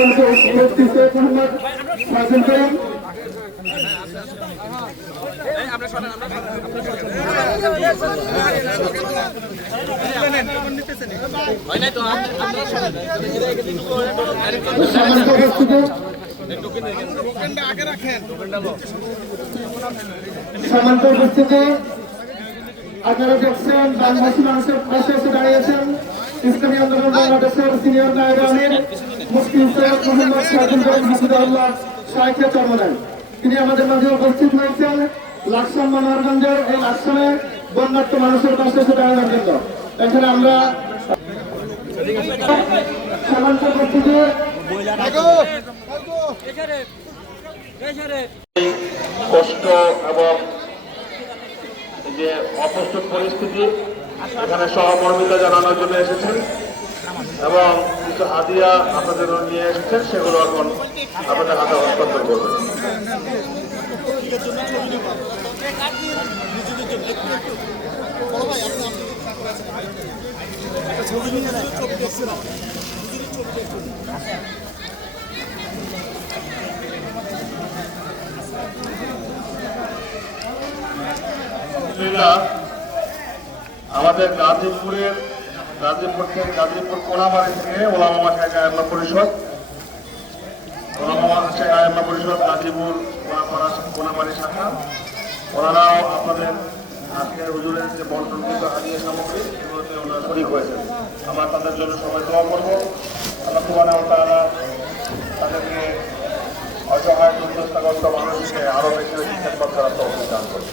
মুফতি উপস্থিতি সম্মানিত উপস্থিতি আপনারা দেখছেন বাংলাদেশি মানুষের পাশে এসে দাঁড়িয়েছেন ইসলামী আন্দোলন বাংলাদেশের সিনিয়র নায়ক আমির মুফতি সৈয়দ মোহাম্মদ সাইদুল করিম হাফিজাহুল্লাহ সাহিত্য চরমনায় তিনি আমাদের মাঝে উপস্থিত হয়েছেন লাকসাম মনোহরগঞ্জের এই লাকসামে বন্যার্থ মানুষের পাশে এসে দাঁড়ানোর জন্য এখানে আমরা সম্মানিত উপস্থিতি কষ্ট এবং যে অপ্রস্তুত পরিস্থিতি এখানে সহমর্মিতা জানানোর জন্য এসেছেন এবং কিছু হাদিয়া আপনাদের নিয়ে এসেছেন, সেগুলো এখন আপনাদের হাতে হস্তান্তর করবেন। আলহামদুলিল্লাহ। আমাদের গাজীপুরের, গাজীপুর থেকে গাজীপুর কোনাবাড়ি থেকে ওলামা শাহ আয়াম্মা পরিষদ। ওলামা শাহ আয়াম্মা পরিষদ, গাজীপুর কোনাবাড়ি শাখা। ওনারাও আপনাদের আজকের হুজুরের যে বন্টনকৃত হাজিয়ে সামগ্রী, এগুলোতে ওনারা শরিক হয়েছেন। আমরা তাদের জন্য সবাই দোয়া করব। আল্লাহ সুবাহ তারা তাদেরকে অসহায়, দুর্দশাগ্রস্ত মানুষকে আরও বেশি বেশি করার তৌফিক দান করবে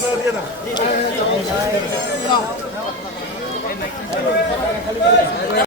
দিয়ে